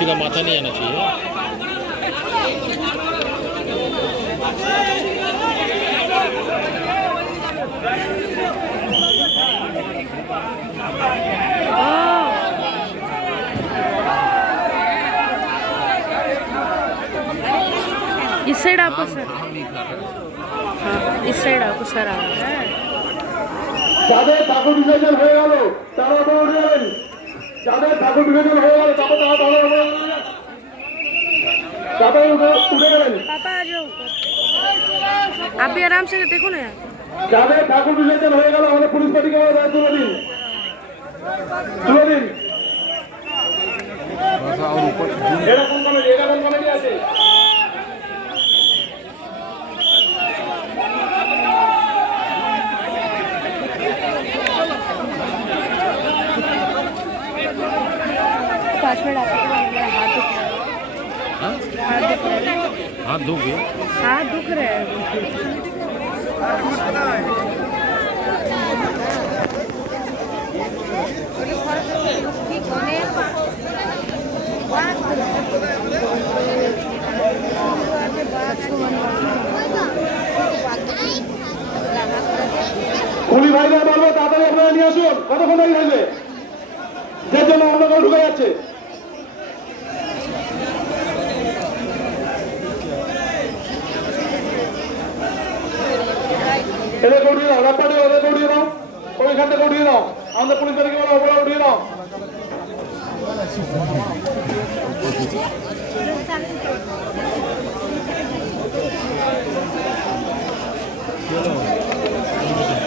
किसी का माथा नहीं आना चाहिए। इस साइड आपको सर, हाँ इस साइड आपको सर आ रहा है। যাদের ঠাকুর বিসর্জন হয়ে গেল তারা উপরে উঠে যাবেন। যাদের ঠাকুর বিসর্জন হয়ে গেল তাদের উঠে গেলেন। पापा आ जाओ, आप भी आराम से देखो ना यार। যাদের ঠাকুর বিসর্জন হয়ে গেল আমাদের পুলিশ পার্টিকে তুলে দিন, তুলে দিন। এরকম কমিটি আছে। पाँच मिनट आपको हाथ दुख रहा है, हाथ दुख रहा है, हाथ दुख रहे हैं। খুলি ভাইদের বলবো তাড়াতাড়ি আপনারা নিয়ে আসুন। কতক্ষণ দেরি হয়েছে? যে জন্য অন্য কেউ ঢুকে যাচ্ছে। এদের উঠিয়ে দাও, রাস্তা দিয়ে ওদেরকে উঠিয়ে দাও, ওইখান থেকে উঠিয়ে দাও। আমাদের পুলিশ বাড়িকে বলো ওপরে উঠিয়ে দাও। चलो